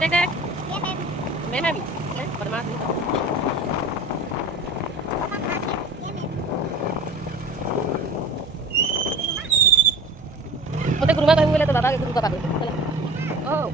દેખાય છે. Mẹ mẹ pada mati. Ote ke rumah kami boleh tuh bapak ke rumah bapak. Oh.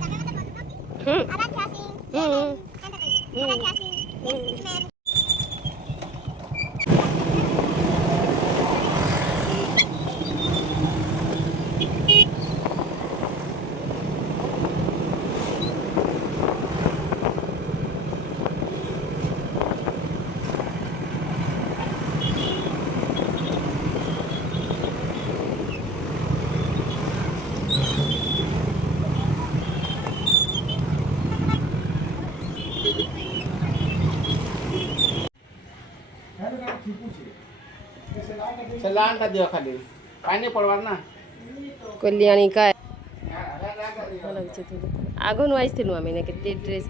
Selang ka dia kali. Pani પડવાર ના. કલ્યાણી કાય અલગ છે. આગળનું આવીશું અમે ને કે તે ડ્રેસ